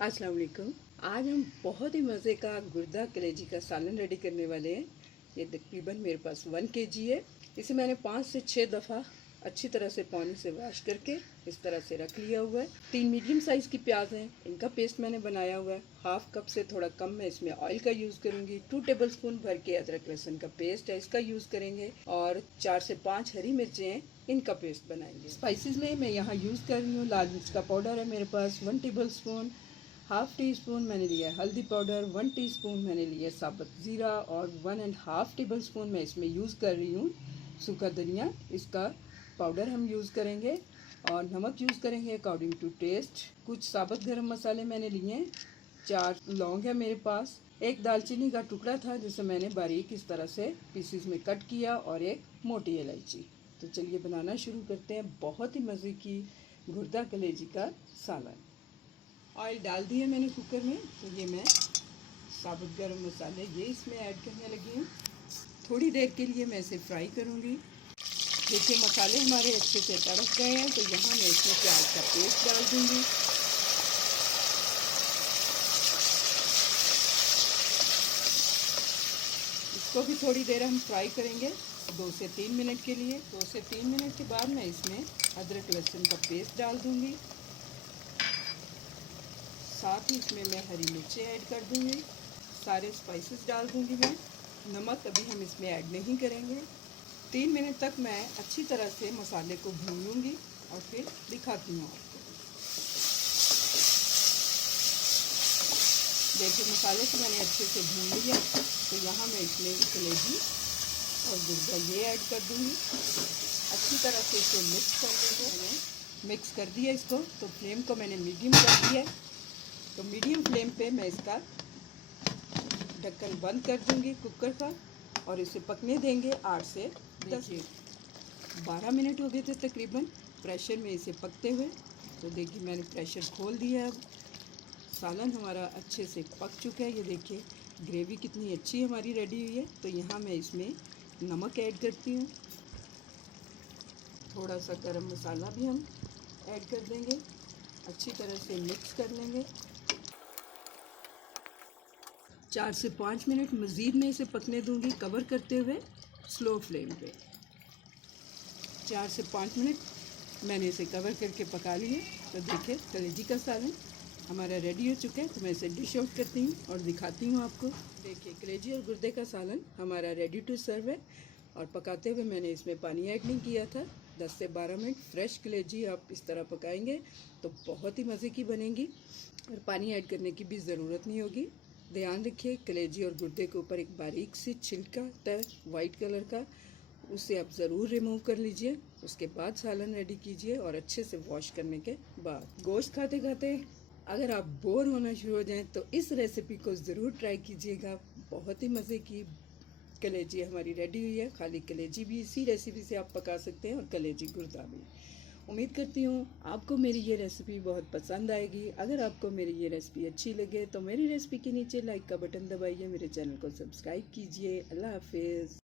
अस्सलाम वालेकुम। आज हम बहुत ही मज़े का गुर्दा कलेजी का सालन रेडी करने वाले हैं। ये तकरीबन मेरे पास 1 kg है। इसे मैंने 5 से 6 दफ़ा अच्छी तरह से पानी से वॉश करके इस तरह से रख लिया हुआ है। 3 मीडियम साइज़ की प्याज हैं, इनका पेस्ट मैंने बनाया हुआ है। हाफ कप से थोड़ा कम मैं इसमें ऑयल का यूज़ करूँगी। 2 टेबलस्पून भर के अदरक लहसुन का पेस्ट है, इसका यूज़ करेंगे। और 4 से 5 हरी मिर्चें हैं, इनका पेस्ट बनाएंगे। स्पाइसेस में मैं यहाँ यूज़ कर रही हूँ लाल मिर्च का पाउडर है मेरे पास 1 टेबलस्पून। हाफ़ टी स्पून मैंने लिया हल्दी पाउडर, 1 टीस्पून मैंने लिया साबुत ज़ीरा और 1.5 टेबल स्पून मैं इसमें यूज़ कर रही हूँ सूखा धनिया, इसका पाउडर हम यूज़ करेंगे। और नमक यूज़ करेंगे अकॉर्डिंग टू टेस्ट। कुछ साबुत गरम मसाले मैंने लिए हैं, 4 लौंग है मेरे पास, एक दालचीनी का टुकड़ा था जिसे मैंने बारीक इस तरह से पीसीस में कट किया, और एक मोटी इलायची। तो चलिए बनाना शुरू करते हैं बहुत ही मज़े की गुर्दा कलेजी का सालन। ऑयल डाल दिया मैंने कुकर में, तो ये मैं साबुत गरम मसाले ये इसमें ऐड करने लगी हूँ। थोड़ी देर के लिए मैं इसे फ्राई करूँगी। देखिए मसाले हमारे अच्छे से तड़क गए हैं, तो यहाँ मैं इसमें प्याज का पेस्ट डाल दूँगी। इसको भी थोड़ी देर हम फ्राई करेंगे, 2 से 3 मिनट के लिए। 2 से 3 मिनट के बाद मैं इसमें अदरक लहसुन का पेस्ट डाल दूँगी। साथ ही इसमें मैं हरी मिर्चें ऐड कर दूँगी। सारे स्पाइसेस डाल दूँगी मैं। नमक अभी हम इसमें ऐड नहीं करेंगे। 3 मिनट तक मैं अच्छी तरह से मसाले को भून लूँगी और फिर दिखाती हूँ आपको। देखिए मसाले को मैंने अच्छे से भून लिया, तो यहाँ मैं इसमें कलेजी और गुर्दा ये ऐड कर दूँगी। अच्छी तरह से इसे मिक्स कर देंगे। मैंने मिक्स कर दिया इसको, तो फ्लेम को मैंने मीडियम कर दिया। तो मीडियम फ्लेम पे मैं इसका ढक्कन बंद कर दूंगी कुकर का, और इसे पकने देंगे 8 से 10 12 मिनट हो गए थे तकरीबन प्रेशर में इसे पकते हुए। तो देखिए मैंने प्रेशर खोल दिया। अब सालन हमारा अच्छे से पक चुका है। ये देखिए ग्रेवी कितनी अच्छी हमारी रेडी हुई है। तो यहाँ मैं इसमें नमक ऐड करती हूँ, थोड़ा सा गरम मसाला भी हम ऐड कर देंगे। अच्छी तरह से मिक्स कर लेंगे। 4 से 5 मिनट मज़ीद मैं इसे पकने दूंगी कवर करते हुए स्लो फ्लेम पे। 4 से 5 मिनट मैंने इसे कवर करके पका लिए। तो देखिए कलेजी का सालन हमारा रेडी हो चुका है। तो मैं इसे डिश आउट करती हूँ और दिखाती हूँ आपको। देखिए कलेजी और गुर्दे का सालन हमारा रेडी टू सर्व है। और पकाते हुए मैंने इसमें पानी ऐड नहीं किया था। 10 से 12 मिनट फ्रेश कलेजी आप इस तरह पकाएंगे तो बहुत ही मज़े की बनेगी, और पानी ऐड करने की भी ज़रूरत नहीं होगी। ध्यान रखिए कलेजी और गुर्दे के ऊपर एक बारीक सी छिलका होता है वाइट कलर का, उसे आप ज़रूर रिमूव कर लीजिए। उसके बाद सालन रेडी कीजिए, और अच्छे से वॉश करने के बाद। गोश्त खाते खाते अगर आप बोर होना शुरू हो जाएं तो इस रेसिपी को ज़रूर ट्राई कीजिएगा। बहुत ही मज़े की कलेजी हमारी रेडी हुई है। खाली कलेजी भी इसी रेसिपी से आप पका सकते हैं, और कलेजी गुर्दा भी। उम्मीद करती हूँ आपको मेरी ये रेसिपी बहुत पसंद आएगी। अगर आपको मेरी ये रेसिपी अच्छी लगे तो मेरी रेसिपी के नीचे लाइक का बटन दबाइए, मेरे चैनल को सब्सक्राइब कीजिए। अल्लाह हाफिज़।